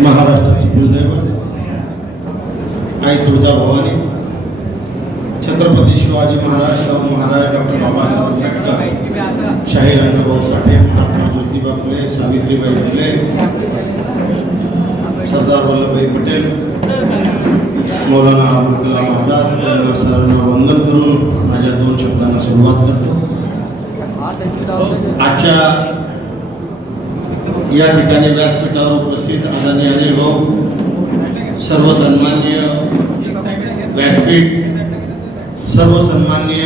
महाराष्ट्राची कुलदैवत आई तुळजाभवानी, छत्रपती शिवाजी महाराज, शाहू महाराज, डॉक्टर बाबासाहेब आंबेडकर, शाहीर अण्णाभाऊ साठे, महात्मा ज्योतिबा फुले, सावित्रीबाई फुले, सरदार वल्लभभाई पटेल, मौलाना अबुल कलाम आझाद यांना सर्वांना वंदन करून माझ्या 2 शब्दांना सुरुवात करतो. आजच्या या ठिकाणी व्यासपीठावर उपस्थित आदरणीय अनिल भाऊ, सर्व सन्माननीय व्यासपीठ, सर्व सन्माननीय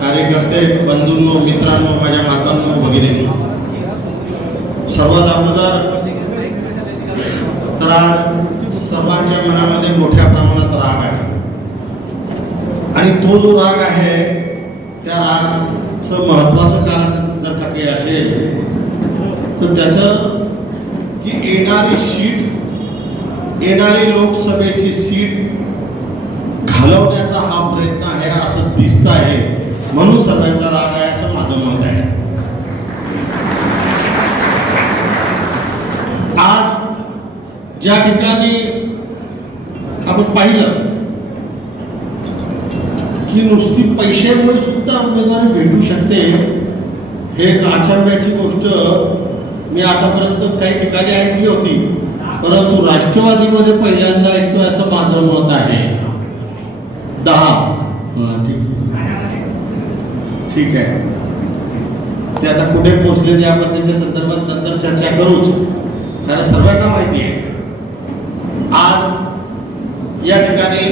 कार्यकर्ते, बंधूंनो, मित्रांनो, माझ्या मातांनो, भगिनींनो, सर्वात अगोदर तर आज सर्वांच्या मनामध्ये मोठ्या प्रमाणात राग आहे आणि तो जो राग आहे त्या रागाचं महत्वाचं कारण जर का काही असेल तर त्याचं की येणारी लोकसभेची सीट घालवण्याचा हा प्रयत्न आहे असं दिसत आहे, म्हणून सगळ्यांचा राग आहे असं माझं मत आहे. आज ज्या ठिकाणी आपण पाहिलं की नुसती पैशामुळे सुद्धा उमेदवारी भेटू शकते, हे एक आश्चर्याची गोष्ट मी आतापर्यंत काही ठिकाणी ऐकली होती, परंतु राष्ट्रवादीमध्ये पहिल्यांदा ऐकतोय असं माझं मत आहे. 10 ठीक आहे, ते आता कुठे पोहोचले ते आपण त्याच्या संदर्भात नंतर चर्चा करूच, कारण सर्वांना माहिती आहे. आज या ठिकाणी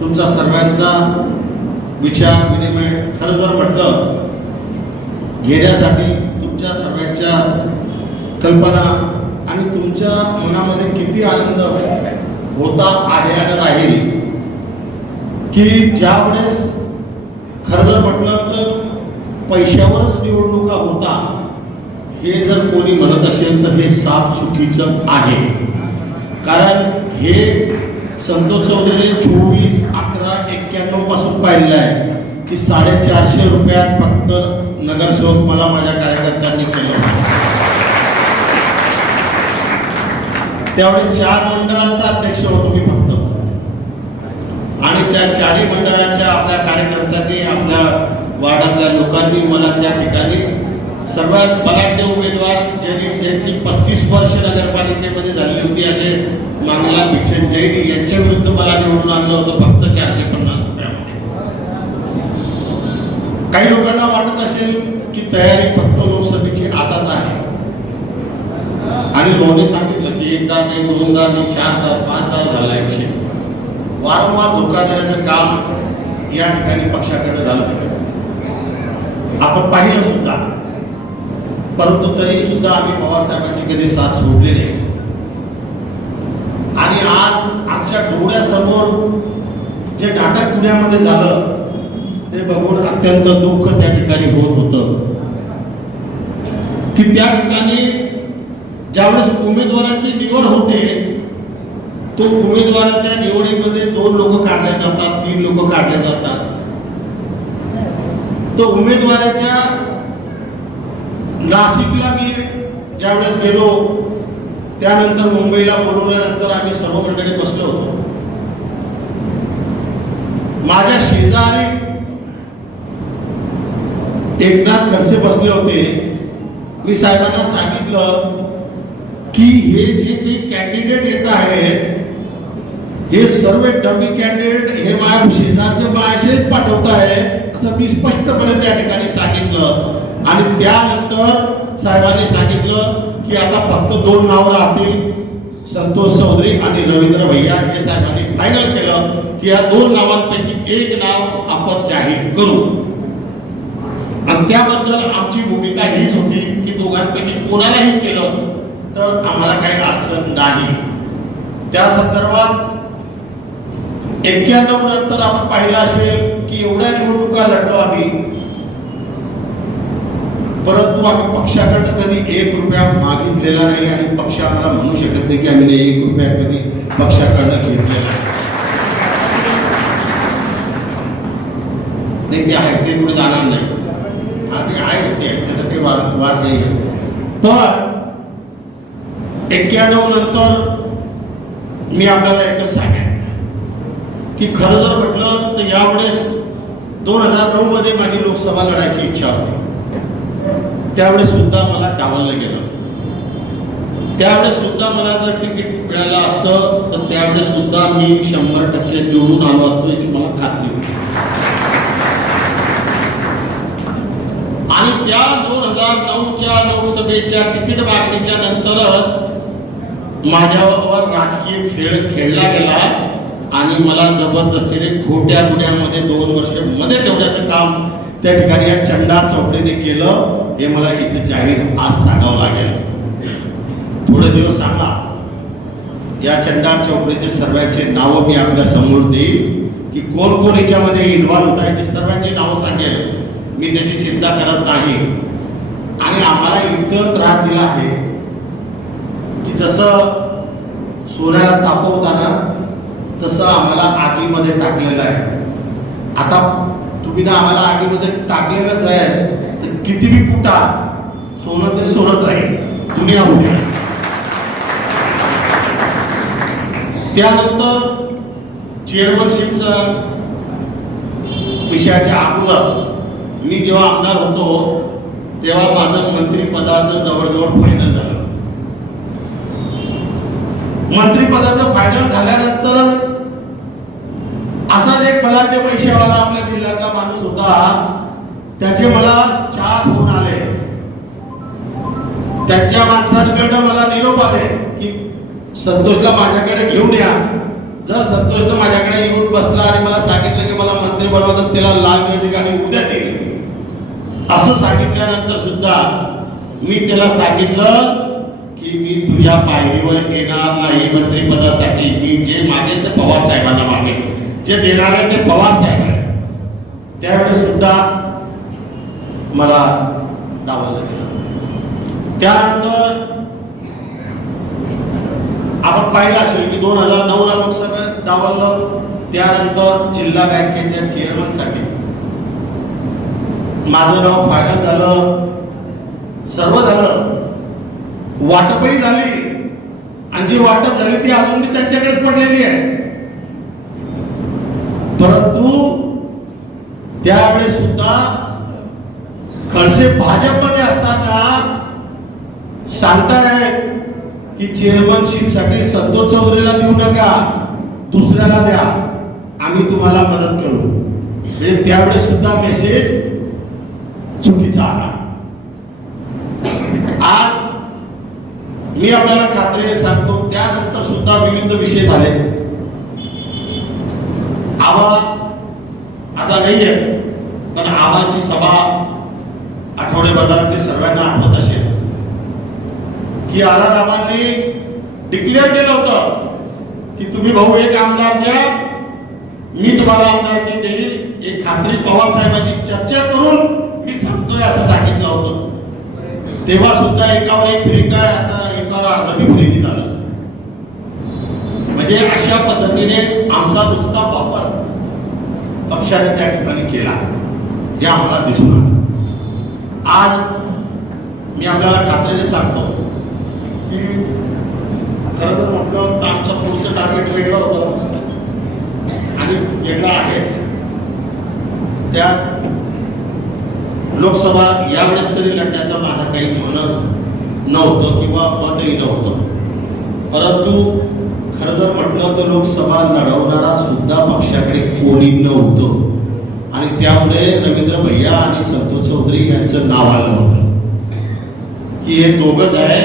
तुमचा सर्वांचा विचार विनिमय खरं जर म्हटलं घेण्यासाठी तुमच्या सर्वांच्या कल्पना आणि तुमच्या मनामध्ये किती आनंद होता आहे आणि राहील की ज्यावेळेस खरं जर म्हटलं तर पैशावरच निवडणुका होता, हे जर कोणी म्हणत असेल तर हे साफ चुकीचं आहे. कारण हे संतोष चौधरी 24/11/91 पासून पाहिलेलं आहे की 450 रुपयात फक्त नगरसेवक मला माझ्या कार्यकर्त्यांनी केलं. त्यावेळी 4 मंडळांचा अध्यक्ष होतो मी फक्त, आणि त्या 4ही मंडळाच्या आपल्या कार्यकर्त्यांनी, आपल्या वार्डातल्या लोकांनी मला त्या ठिकाणी सर्वात बलाढ्य उमेदवार ज्यांची 35 वर्ष नगरपालिकेमध्ये झालेली होती असे मानला भिक्षण जैनी यांच्या विरुद्ध मला निवडून आणलं होतं फक्त 450 रुपयामध्ये. काही लोकांना वाटत असेल की तयारी फक्त लोकसभेची आताच आहे, आणि लोणी सांगितलं की 1दा नाही, 2दा नाही, 4दा 5दा झाला विषय. वारंवार धोका देण्याचं काम या ठिकाणी पक्षाकडे झालं, आपण पाहिलं सुद्धा, परंतु तरी सुद्धा आम्ही पवार साहेबांची कधी साथ सोडली नाही. आणि आज आमच्या डोळ्यासमोर जे नाटक पुण्यामध्ये झालं ते बघून अत्यंत दुःख त्या ठिकाणी होत होतं की त्या ठिकाणी ज्यावेळेस उमेदवारांची निवड होते, तो उमेदवाराच्या निवडीमध्ये 2 लोक काढले जातात, 3 लोक काढले जातात. तो उमेदवाराच्या नाशिकला मी ज्यावेळेस गेलो, त्यानंतर मुंबईला बोलवल्यानंतर आम्ही सर्व मंडळी बसलो होतो. माझ्या शेजारी एकनाथ खडसे बसले होते. मी साहेबांना सांगितलं की हे जे काही कॅन्डिडेट येत आहेत हे सर्व डमी कॅन्डिडेट हे माझ्या शेजारचे माझेच पाठवत आहे असं मी स्पष्टपणे त्या ठिकाणी सांगितलं. आणि त्यानंतर साहेबांनी सांगितलं की आता फक्त 2 नाव राहतील, संतोष चौधरी आणि रवींद्र भैया. हे साहेबांनी फायनल केलं की या 2 नावांपैकी एक नाव आपण जाहीर करू, आणि त्याबद्दल आमची भूमिका हीच होती की दोघांपैकी कोणालाही केलं तर आम्हाला काही अडचण नाही. त्या संदर्भात 91 नंतर आपण पाहिलं असेल की एवढ्या निवडणुका लढलो आम्ही, परंतु आम्ही पक्षाकडे कधी 1 रुपया मागितलेला नाही, आणि पक्ष आम्हाला म्हणू शकत नाही की आम्ही 1 रुपया कधी पक्षाकडे घेतलेला नाही. ते आहे ते पुढे जाणार नाही, आम्ही आहे ते त्याचा काही वाद नाही. पण 91 नंतर मी आपल्याला एकच सांगेन की खरं जर म्हटलं तर यावेळेस 2009 मध्ये माझी लोकसभा लढायची इच्छा होती. त्यावेळेस सुद्धा मला डावललं गेलं. त्यावेळेस सुद्धा मला जर तिकीट मिळालं असतं तर त्यावेळेस सुद्धा मी 100% निवडून आलो असतो याची मला खात्री होती. आणि त्या 2009च्या लोकसभेच्या तिकीट मागणीच्या नंतरच माझ्यावर राजकीय खेळ खेळला गेला आणि मला जबरदस्तीने खोट्या गुन्ह्यामध्ये 2 वर्ष मध्ये ठेवण्याचं काम त्या ठिकाणी या चंडाळ चौकडीने केलं. हे मला इथे जाहीर आज सांगावं लागेल. थोडे दिवस सांगा या चंडाळ चौकडीचे सर्वांचे नावं मी आपल्या समोर देईल की कोण कोण याच्यामध्ये इन्व्हॉल्व होत आहे ते सर्वांची नावं सांगेल. मी त्याची चिंता करत नाही. आणि आम्हाला इतकं त्रास दिला आहे की जसं सोन्याला तापवताना तसं आम्हाला आगीमध्ये टाकलेलं आहे. आता तुम्ही ना आम्हाला आगीमध्ये टाकलेलंच आहे तर किती बी कुटा सोनं ते सोनच राहील दुनिया उद्या. त्यानंतर चेअरमनशिपचा विषयाच्या अगोदर मी जेव्हा आमदार होतो तेव्हा माझं मंत्रिपदाचं जवळजवळ फायनल झालं. मंत्रिपदाचं फायनल झाल्यानंतर असाच एक बलाढ्य पैशावाला आपल्या जिल्ह्यातला माणूस होता. त्याचे मला 4 फोन आले. त्यांच्या माणसांकडे मला निरोप आले की संतोषला माझ्याकडे घेऊन या. जर संतोषला माझ्याकडे येऊन बसला आणि मला सांगितलं की मला मंत्री बनवायचं त्याला लाल गंजी गाडी उद्या देईल असं सांगितल्यानंतर सुद्धा मी त्याला सांगितलं की मी तुझ्या पायरीवर येणार नाही. मंत्रिपदासाठी मी जे मागेल ते पवार साहेबांना मागेल, जे देणार आहे ते पवार साहेब आहे. त्यावेळेस सुद्धा मला डावललं गेलं. त्यानंतर आपण पाहिलं असेल की 2009 ला लोकसभेत डावललं. त्यानंतर जिल्हा बँकेच्या चेअरमनसाठी माझं नाव फायनल झालं. सर्व झालं, वाटपही झाली आणि जी वाटप झाली ती अजून मी त्यांच्याकडेच पडलेली आहे. परंतु त्यावेळेस सुद्धा खडसे भाजपमध्ये असताना सांगताय की चेअरमनशिप साठी संतोष चौधरीला देऊ नका, दुसऱ्याला द्या, आम्ही तुम्हाला मदत करू. म्हणजे त्यावेळेस सुद्धा मेसेज चुकीचा आला. आज मी आपल्याला खात्रीने सांगतो त्यानंतर सुद्धा विविध विषय झाले. आबा आता नाहीये पण आबांची सभा आठवडे बाजारातले सर्वांना आठवत असेल की आबांनी डिक्लेअर केलं होतं की तुम्ही भाऊ एक आमदार द्या, मी तुम्हाला आमदारकी देईल. एक खात्री पवार साहेबांची चर्चा करून मी सांगतोय असं सांगितलं होतं. तेव्हा सुद्धा एकावर एक फ्री काय आता एकावर अर्धा फ्री झालं. म्हणजे अशा पद्धतीने आमचा नुसता वापर पक्षाने त्या ठिकाणी केला जे आम्हाला दिसून आलं. आज मी आपल्याला खात्रीने सांगतो की खरं तर म्हटलं तर आमचं पुढचं टार्गेट वेगळं होतं आणि वेगळं आहे. त्यात लोकसभा यावेळेस तरी लढण्याचं माझं काही मनच नव्हतं किंवा मतही नव्हतं. परंतु खरं जर म्हटलं तर लोकसभा लढवणारा सुद्धा पक्षाकडे कोणी नव्हतं आणि त्यामुळे रवींद्र भैया आणि संतोष चौधरी यांचं नाव आलं होतं की हे दोघच आहे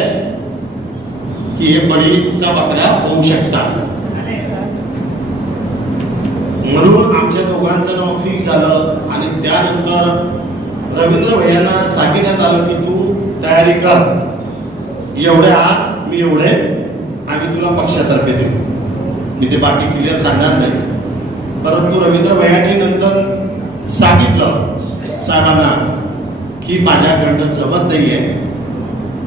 की हे बळीचा बकऱ्या होऊ शकतात. म्हणून आमच्या दोघांचं नाव फिक्स झालं आणि त्यानंतर रवींद्र भैयांना सांगितण्यात आलं की तू तयारी कर, एवढे आहात मी एवढे आम्ही तुला पक्षातर्फे देऊ. मी ते बाकी क्लिअर सांगणार नाही. परंतु रवींद्र भैयांनी नंतर सांगितलं साहेबांना की माझ्याकडनं जमत नाहीये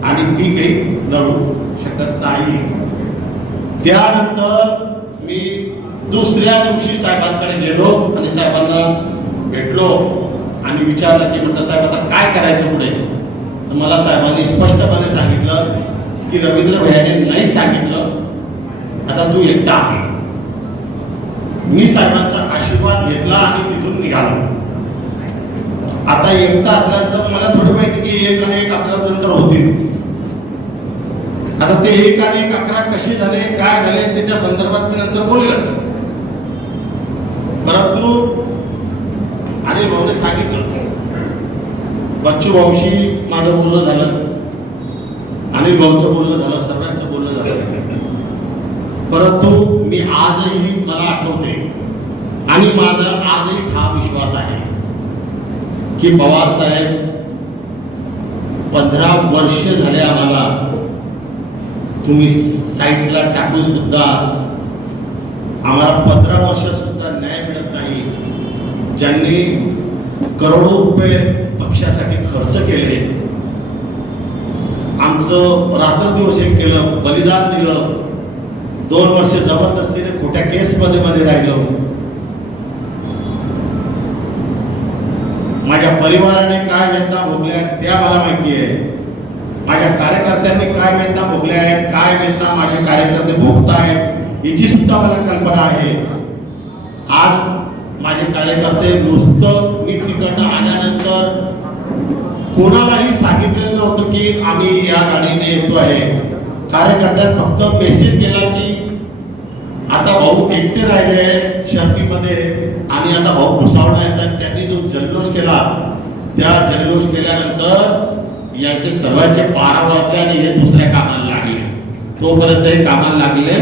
आणि मी काही लढू शकत नाही. त्यानंतर मी दुसऱ्या दिवशी साहेबांकडे गेलो आणि साहेबांना भेटलो आणि विचारलं की म्हटलं साहेब आता काय करायचं पुढे. तर मला साहेबांनी स्पष्टपणे सांगितलं की रवींद्र भैयाने सांगितलं आता तू एकटा आहे. मी साहेबांचा आशीर्वाद घेतला आणि तिथून निघालो. आता एकटा असल्यानंतर मला थोडी माहिती की 1 आणि 1 11 नंतर होतील. आता ते 1 आणि 1 11 कसे झाले काय झाले त्याच्या संदर्भात मी नंतर बोललोच. परंतु आणि भाऊने सांगितलं, बच्चू भाऊशी माझं बोलणं झालं, अनिल भाऊचं बोलणं झालं, सर्वांचं बोलणं झालं. परंतु मी आजही मला आठवते आणि माझा आजही ठाम विश्वास आहे की पवार साहेब 15 वर्ष झाले आम्हाला तुम्ही साईडला टाकून सुद्धा आम्हाला 15 वर्ष सुद्धा न्याय मिळत नाही. ज्यांनी करोडो रुपये पक्षासाठी खर्च केले, आमचं रात्रदिवस एक केलं, बलिदान दिलं, 2 वर्ष जबरदस्तीने खोट्या केसमध्ये राहिलो. माझ्या परिवाराने काय वेदना भोगल्या त्या मला माहिती आहे. माझ्या कार्यकर्त्यांनी काय वेदना भोगल्या आहेत, काय वेदना माझे कार्यकर्ते भोगतायत याची सुद्धा मला कल्पना आहे. आज माझे कार्यकर्ते नुसतं मी तिकडनं आल्यानंतर कोणालाही सांगितलेलं नव्हतं की आम्ही या गाडीने येतो आहे. कार्यकर्त्यांनी फक्त मेसेज केला की आता भाऊ एकटे राहिले शर्तीमध्ये आणि आता भाऊ भुसावळला येतात. त्यांनी जो जल्लोष केला त्या जल्लोष केल्यानंतर यांचे सर्वांचे 12 वाजले आणि हे दुसऱ्या कामाला लागले. तोपर्यंत हे कामाला लागले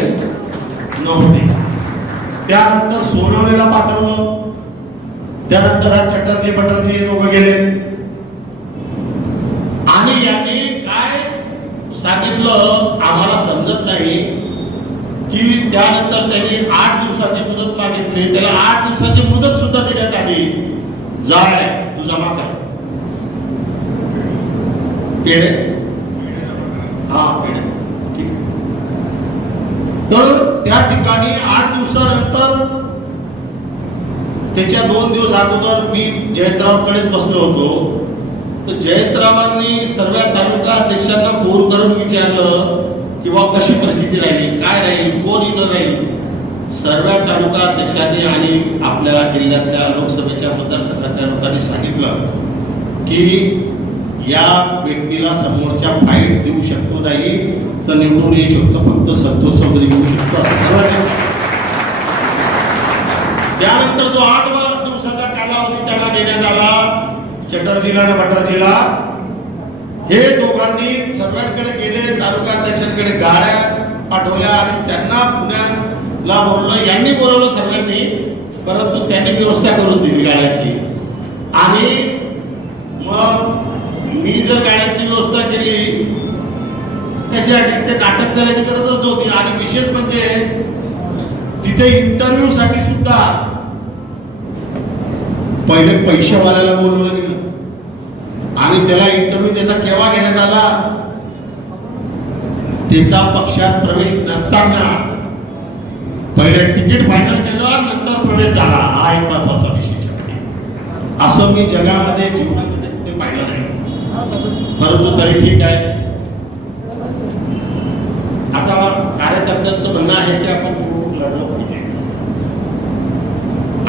नव्हते. त्यानंतर सोनवणेला पाठवलं. त्यानंतर चटर्जी बटर्जी हे दोघं गेले आणि यांनी काय सांगितलं आम्हाला समजत नाही की त्यानंतर त्यांनी 8 दिवसाची मुदत मागितली. त्याला 8 दिवसाची मुदत सुद्धा देण्यात आली. जाय तू जमा कर. पेढे हा पेढे ठीक. तर त्या ठिकाणी 8 दिवसानंतर त्याच्या 2 दिवस अगोदर मी जयंतरावकडेच बसलो होतो. तर जयंतरावांनी सर्व तालुका अध्यक्षांना फोन करून विचारलं किंवा कशी परिस्थिती राहील, काय राहील, कोण येणार राहील. सर्व तालुका अध्यक्षांनी आणि आपल्या जिल्ह्यातल्या लोकसभेच्या मतदारसंघातल्या लोकांनी सांगितलं की या व्यक्तीला समोरच्या फाईट देऊ शकतो नाही तर निवडून येऊ शकतो फक्त संतोष चौधरी येऊ शकतो असं सर्वांनी. त्यानंतर जो 8 दिवसाचा कालावधी त्यांना देण्यात आला चटर्जीला आणि बटर्जीला. हे दोघांनी सर्वांकडे गेले, तालुका अध्यक्षांकडे गाड्या पाठवल्या आणि त्यांना पुण्याला बोललं. यांनी बोलवलं सर्वांनी, परंतु त्यांनी व्यवस्था करून दिली गाड्याची. आणि मग मी जर गाड्याची व्यवस्था केली कशासाठी ते नाटक करायची गरजच नव्हती. आणि विशेष म्हणजे तिथे इंटरव्ह्यू साठी सुद्धा पहिले पैशावाल्याला बोलवलं गेलं आणि त्याला इंटरव्ह्यू त्याचा केव्हा घेण्यात आला, त्याचा पक्षात प्रवेश नसताना पहिले तिकीट फायनल केलं नंतर प्रवेश झाला. हा एक महत्वाचा विषय असं मी जगामध्ये जीवनामध्ये कुठे पाहिलं नाही. परंतु तरी ठीक आहे. आता कार्यकर्त्यांचं म्हणणं आहे की आपण खूप लढलो पाहिजे.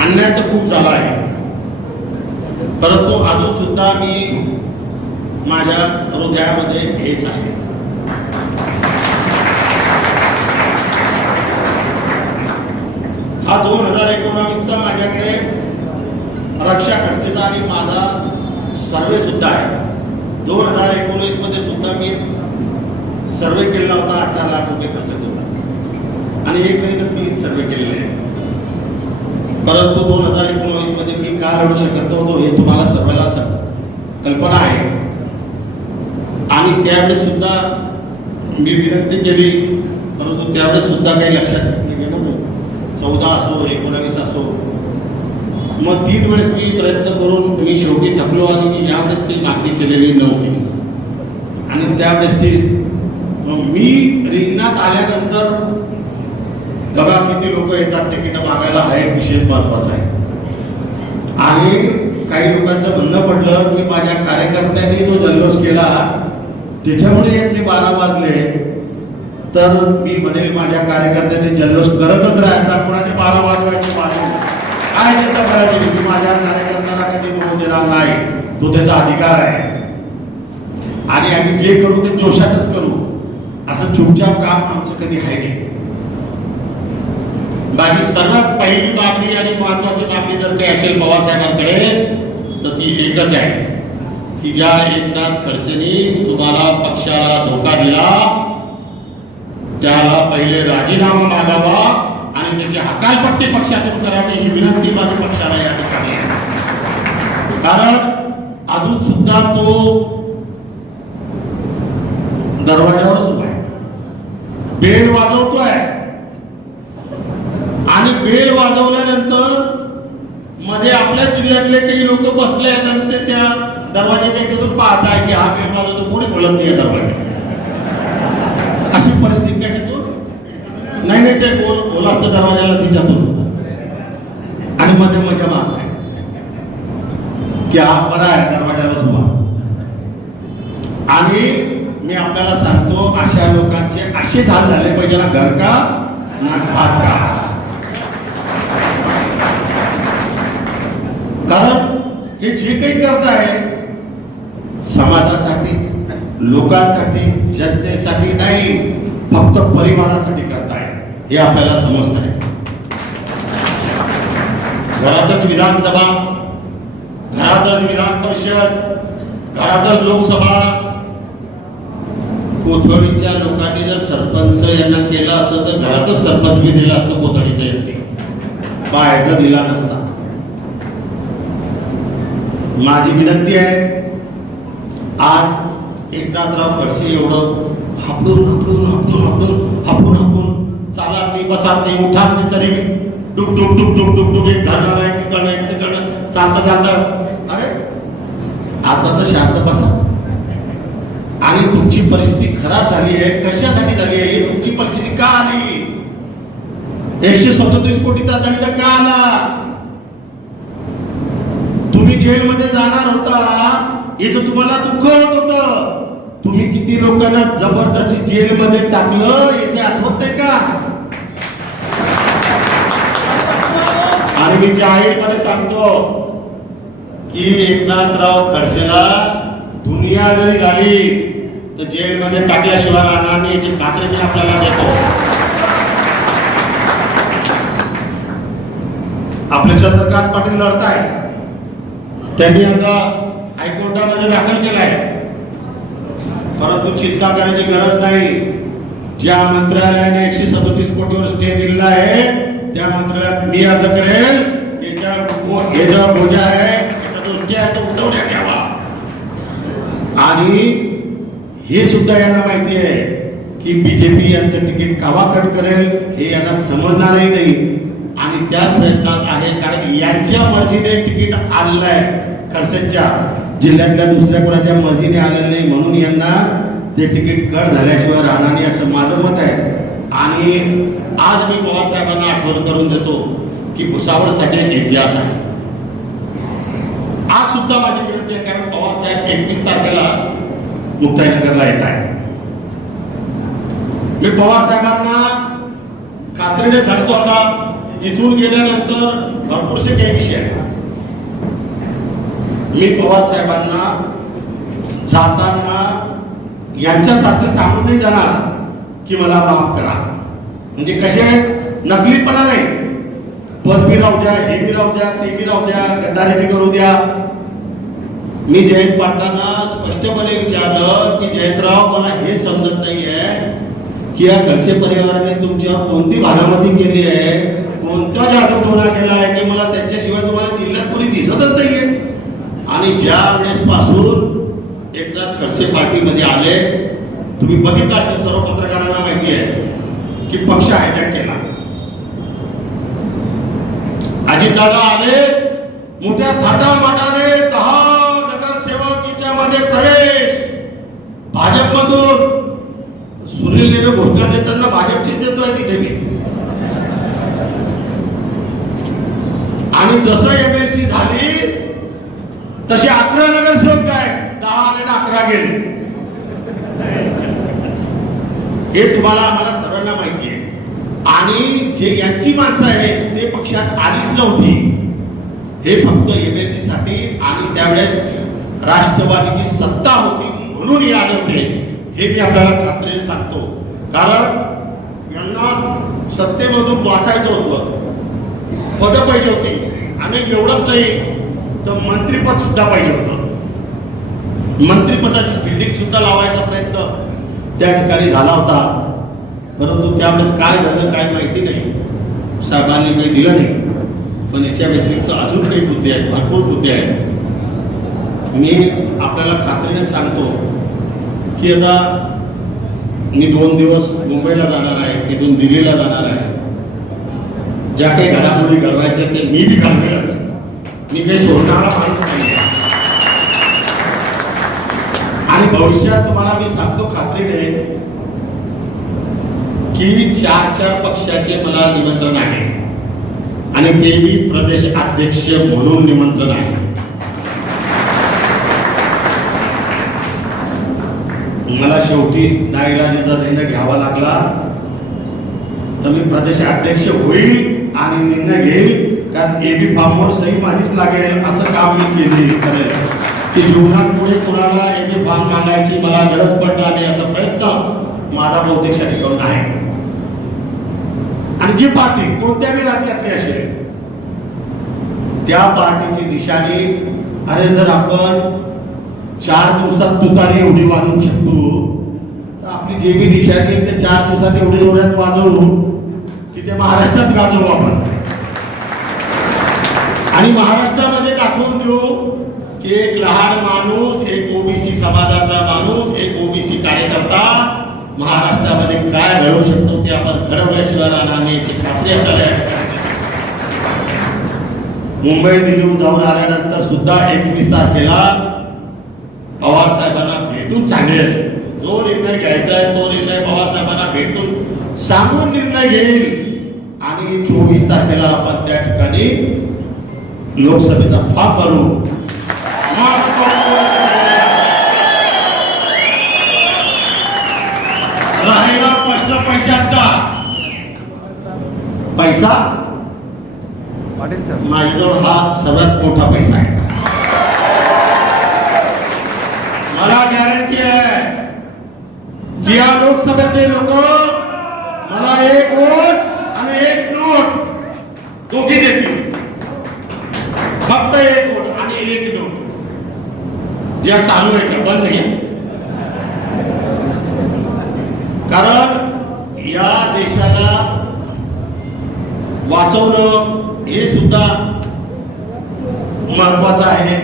अन्याय तर खूप झाला आहे, परंतु अजून सुद्धा मी माझ्या हृदयामध्ये हेच आहे. हा 2019चा माझ्याकडे रक्षा खडसेचा आणि माझा सर्वे सुद्धा आहे. 2019 मध्ये सुद्धा मी सर्वे केला होता. 18 लाख रुपये खर्च करून आणि 1 नाही तर 3 सर्वे केलेले आहेत. परंतु 2019 मध्ये मी का लढू शकत नव्हतो हे तुम्हाला सर्वांना कल्पना आहे. आणि त्यावेळेस सुद्धा मी विनंती केली, परंतु त्यावेळेस सुद्धा काही लक्षात गेलं नाही. 14 असो 19 असो, मग 3 वेळेस मी प्रयत्न करून मी शेवटी थकलो आणि मी यावेळेस काही मागणी केलेली नव्हती. आणि त्यावेळेस मी रिंगणात आल्यानंतर बघा किती लोक येतात तिकीट मागायला, हा एक विषय महत्वाचा आहे. आणि काही लोकांचं म्हणणं पडलं की माझ्या कार्यकर्त्यांनी जो जल्लोष केला त्याच्यामुळे यांचे 12 वाजले. तर मी म्हणेल माझ्या कार्यकर्त्यांनी जल्लोष करतच राहायचा, कोणाचे 12 वाजवायचे बाजू काय त्याचा करायचे मी माझ्या कार्यकर्त्याला कधी होऊ देणार नाही, तो त्याचा अधिकार आहे आणि आम्ही जे करू ते जोशातच करू, असं चुपचाप काम आमचं कधी आहे नाही. बाकी सर्वात पहिली मागणी आणि महत्वाची मागणी जर काही असेल पवार साहेबांकडे तर ती एकच आहे की ज्या एकनाथ खडसेंनी तुम्हाला पक्षाला धोका दिला त्याला पहिले राजीनामा मागावा आणि त्याची हकालपट्टी पक्षातून करावी ही विनंती माझी पक्षाला या ठिकाणी आहे. कारण अजून सुद्धा तो दरवाजावरच उभा आहे, बेल वाजवतोय आणि बेल वाजवल्यानंतर मध्ये आपल्या जिल्ह्यातले काही लोक बसले आहेत आणि ते त्या दरवाजाच्या इकडून पाहत आहे की हा बेल वाजवतो, कोणी बोलत नाही दरवाजा. अशी परिस्थिती कशी नाही नाही ते बोल असतं दरवाजाला तिच्यातून आणि मध्ये मजा मारलाय की हा बरा आहे दरवाजाला उभा. आणि मी आपल्याला सांगतो अशा लोकांचे असेच हाल झाले पाहिजे ना, घर का ना घाट का. कारण हे जे काही करत आहे समाजासाठी, लोकांसाठी, जनतेसाठी नाही, फक्त परिवारासाठी करताय हे आपल्याला समजत आहे. घरातच विधानसभा, घरातच विधान परिषद, घरातच लोकसभा. कोथळीच्या लोकांनी जर सरपंच यांना केलं असतं तर घरातच सरपंच मी दिला असतं कोथळीच्या एकटी, बाहेरचा दिला नसता. माझी विनंती आहे, आज एकनाथराव खडसे एवढं हापून हापून हापून हापून हापून हापून चालत नाही, बसत नाही, उठात नाही, तरी डुक डुक डुक डुक डुक डुक एक धरणार आहे, तिकडनं एक तिकडनं चालतं चालतं. अरे आता तर शांत बसा. आणि तुमची परिस्थिती खराब झाली आहे, कशासाठी झाली आहे, तुमची परिस्थिती का आली, 137 कोटीचा दंड का आला, तुम्ही जेलमध्ये जाणार होता याचं तुम्हाला दुःख होत होतं, तुम्ही किती लोकांना जबरदस्ती जेलमध्ये टाकलं याचे आठवत नाही का. आणि मी जाहीरपणे सांगतो की एकनाथराव खडसेला दुनिया जरी झाली तर जेलमध्ये टाकल्याशिवाय राहणार नाही, याची खात्री मी आपल्याला देतो. आपले चंद्रकांत पाटील लढताय, त्यांनी आता हायकोर्टामध्ये दाखल केलाय, परंतु चिंता करायची गरज नाही. ज्या मंत्रालयाने 137 कोटीवर स्टे दिलेला आहे त्या मंत्रालयात मी अर्ज करेल, त्याच्यावर बोजा आहे, त्याचा दोष आहे तो उठवण्यात घ्यावा. आणि हे सुद्धा यांना माहिती आहे की बीजेपी यांचं तिकीट कावा कट करेल हे यांना समजणारही नाही आणि त्याच प्रयत्नात आहे. कारण यांच्या मर्जीने तिकीट आलेलं आहे, खडसेंच्या जिल्ह्यातल्या दुसऱ्या कोणाच्या मर्जीने आलेलं नाही, म्हणून यांना ते तिकीट कट झाल्याशिवाय राहणार नाही असं माझं मत आहे. आणि आज मी पवार साहेबांना आठवण करून देतो की भुसावळसाठी एक इतिहास आहे. आज सुद्धा माझी विनंती आहे, कारण पवार साहेब 21 तारखेला मुक्ताईनगरला येत आहे. मी पवार साहेबांना खात्रीने सांगतो, आता इथून गेल्यानंतर भरपूरसे काही विषय आहेत. मी पवार साहेबांना जाताना यांच्यासारखं सांगून नाही जाणार की मला माफ करा, म्हणजे कसे नकलीपणा नाही, पद बी राहू द्या, हे बी राहू द्या, ते बी राहू द्या, गद्दारी बी करू द्या. मी जयंत पाटलांना स्पष्टपणे विचारलं की जयंतराव, मला हे समजत नाहीये की या खडसे परिवाराने तुमच्यावर कोणती भानामती केली आहे, कोणता जादूटोणा केला आहे की मला त्याच्याशिवाय तुम्हाला जिल्ह्यात कोणी दिसतच नाहीये. आणि ज्या वेळेस पासून एकनाथ खडसे पार्टीमध्ये आले, तुम्ही बघितलं असेल, सर्व पत्रकारांना माहिती आहे की पक्ष हायजॅक केला. अजितदादा आले, मोठ्या थाटामाटाने 10 नगरसेवकीच्या मध्ये प्रवेश, भाजपमधून सुनील देवे घोषणा देताना भाजपचीच देतोय तिथे मी. आणि जसं एमएलसी झाली तसे 11 नगरसेवक काय, 10 आले ना 11 गेले. हे तुम्हाला आम्हाला सर्वांना माहिती आहे. आणि जे यांची माणसं आहेत ते पक्षात आलीच नव्हती, हे फक्त MLC साठी आणि त्यावेळेस राष्ट्रवादीची सत्ता होती म्हणून हे आले होते. हे मी आपल्याला खात्रीने सांगतो. कारण यांना सत्तेमधून वाचायचं होतं, पदं पाहिजे होती आणि एवढंच नाही तर मंत्रीपद सुद्धा पाहिजे होतं. मंत्रिपदाची बिल्डिंग सुद्धा लावायचा प्रयत्न त्या ठिकाणी झाला होता, परंतु त्यावेळेस काय झालं काय माहिती नाही, साहेबांनी काही दिलं नाही. पण याच्या व्यतिरिक्त अजून काही मुद्दे आहेत, भरपूर मुद्दे आहेत. मी आपल्याला खात्रीने सांगतो की आता मी 2 दिवस मुंबईला जाणार आहे, तिथून दिल्लीला जाणार आहे. ज्या काही घडामोडी घडवायच्या ते मी बी घडवेलच. मी काही सोडणारा माणूस नाही. आणि भविष्यात तुम्हाला मी सांगतो खात्रीने की 4 पक्षाचे मला निमंत्रण आहे आणि ते मी प्रदेश अध्यक्ष म्हणून निमंत्रण आहे. मला शेवटी नाईलाजाचा निर्णय घ्यावा लागला तर मी प्रदेश अध्यक्ष होईल आणि निर्णय घेईल. कारण AB फॉर्मवर सही माझीच लागेल असं काम मी करेल की जीवनात पुढे कुणाला AB फॉर्म मागायची मला गरज पडणार नाही असा प्रयत्न माझा बहुतेक ठिकाण आहे. आणि जी पार्टी कोणत्याही राज्यातली असेल त्या पार्टीची निशाणी, अरे जर आपण 4 दिवसात तुतारी एवढी वाजवू शकतो तर आपली जे बी निशाणी ते 4 दिवसात एवढी जोरात वाजवू की ते महाराष्ट्रात गाजवू आपण आणि महाराष्ट्रामध्ये दाखवून देऊ की एक लहान माणूस, एक OBC समाजाचा माणूस, एक OBC कार्यकर्ता महाराष्ट्रामध्ये काय घडवू शकतो ते आपण घडवल्याशिवाय राहणार नाही याची खात्री आपल्याला. मुंबई दिल्ली जाऊन आल्यानंतर सुद्धा 21 तारखेला पवार साहेबांना भेटून सांगेल. जो निर्णय घ्यायचा आहे तो निर्णय पवार साहेबांना भेटून सांगून निर्णय घेईल आणि 24 तारखेला आपण त्या ठिकाणी लोकसभेचा फॉर्म भरू. राहिला प्रश्न पैशांचा. पैसा माझ्याजवळ हा सर्वात मोठा पैसा आहे. मला गॅरंटी आहे की या लोकसभेतले लोक मला 1 वोट आणि 1 नोट दोघी देतील. फक्त 1 वोट आणि 1 नोट. ज्या चालू आहे त्या बंद नाही. कारण या देशाला वाचवणं हे सुद्धा महत्वाचं आहे.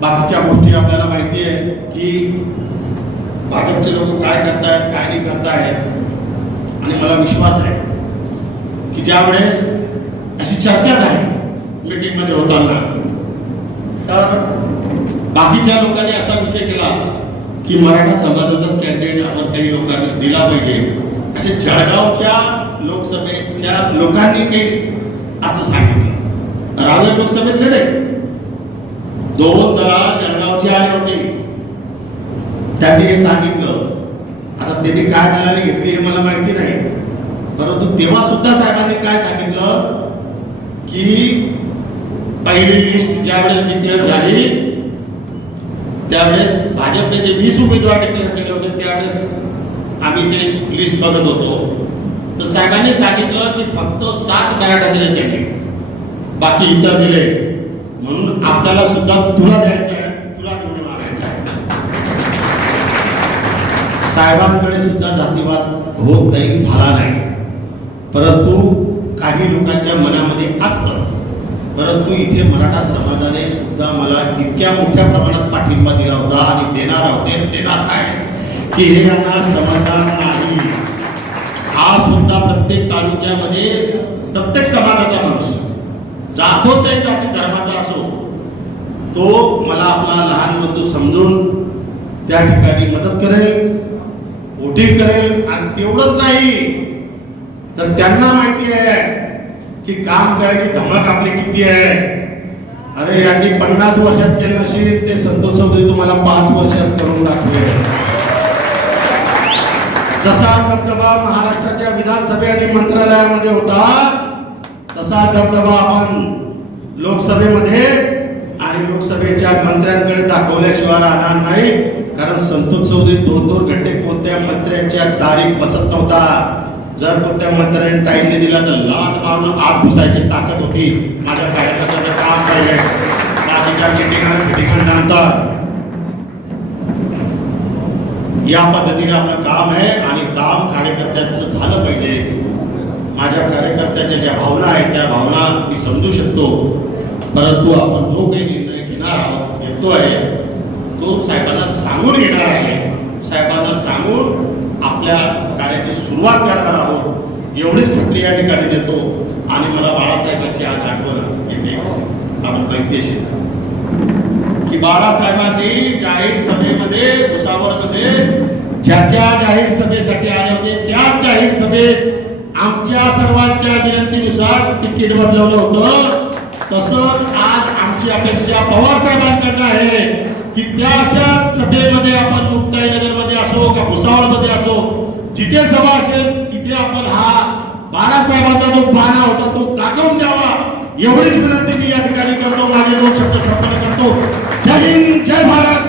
बाकीच्या गोष्टी आपल्याला माहिती आहे की भाजपचे लोक काय करतायत काय नाही करतायत. आणि मला विश्वास आहे की ज्या वेळेस अशी चर्चा झाली मीटिंग मध्ये होताना तर बाकीच्या लोकांनी असा विषय केला की मराठा समाजाचा कॅन्डिडेट आपण काही लोकांना दिला पाहिजे. असे जळगावच्या लोकसभेच्या लोकांनी काही असं सांगितलं. रावेर लोकसभेत लढे 2 दलाल जळगावचे आले होते, त्यांनी हे सांगितलं. आता त्यांनी काय दलाली घेतली हे मला माहिती नाही, परंतु तेव्हा सुद्धा साहेबांनी काय सांगितलं की पहिली लिस्ट ज्यावेळेस डिक्लेअर झाली त्यावेळेस भाजपने जे 20 उमेदवार डिक्लेअर केले होते त्यावेळेस आम्ही ते लिस्ट बघत होतो. तर साहेबांनी सांगितलं की फक्त 7 मराठा दिले त्यांनी, बाकी इतर दिले. म्हणून आपल्याला सुद्धा तुला द्यायचं आहे, तुला निवडून आणायचं आहे. साहेबांकडे सुद्धा जातीवाद होत नाही, झाला नाही, परंतु काही लोकांच्या मनामध्ये असतं. परंतु इथे मराठा समाजाने सुद्धा मला इतक्या मोठ्या प्रमाणात पाठिंबा दिला होता आणि देणार होते. देणार काय की हे यांना समजणार नाही. हा सुद्धा प्रत्येक तालुक्यामध्ये प्रत्येक समाजाचा माणूस जातो ते जाती धर्माचा असो तो मला आपला लहान बंधू समजून त्या ठिकाणी मदत करेल, वोटिंग करेल. आणि तेवढंच नाही तर त्यांना माहिती आहे की काम करायची धमक आपली किती आहे. अरे यांनी 50 वर्षात केलं नसेल ते संतोष चौधरी तुम्हाला 5 वर्षात करून दाखवेल. जसा दबदबा महाराष्ट्राच्या विधानसभे आणि मंत्रालयामध्ये होता तसा दबदबा आपण लोकसभेमध्ये आणि लोकसभेच्या मंत्र्यांकडे दाखवल्याशिवाय राहणार नाही. कारण संतोष चौधरी 2-2 घंटे कोणत्या मंत्र्यांच्या दारी बसत नव्हता. जर कोणत्या मंत्र्यांनी टाइम नाही दिला तर लाट मारून आत घुसायची ताकद होती. माझ्या कार्यकर्त्याचं काम पाहिजे बाकीच्या मिटिंगानंतर या पद्धतीने आपलं काम आहे आणि काम कार्यकर्त्यांचं झालं पाहिजे. माझ्या कार्यकर्त्याच्या ज्या भावना आहेत त्या भावना मी समजू शकतो. परंतु आपण जो काही निर्णय घेणार आहोत घेतो आहे तो साहेबांना सांगून घेणार आहे. साहेबांना सांगून आपल्या कार्याची सुरुवात करणार आहोत एवढीच खात्री या ठिकाणी देतो. आणि मला बाळासाहेबांची आज आठवण येते. आपण माहिती असेल की बाळासाहेबांनी जाहीर सभेमध्ये भुसावळमध्ये ज्याच्या जाहीर सभेसाठी आले होते त्याच जाहीर सभेत आमच्या सर्वांच्या विनंतीनुसार तिकीट बदलवलं होतं. तसंच आज आमची अपेक्षा पवार साहेबांकडनं आहे की त्याच्या सभेमध्ये आपण मुक्ताईनगरमध्ये असो का भुसावळमध्ये असो जिथे सभा असेल तिथे आपण हा बाळासाहेबांचा जो बाणा होता तो दाखवून द्यावा एवढीच विनंती मी या ठिकाणी करतो. माझे 2 शब्द संपन्न करतो. जय हिंद, जय भारत.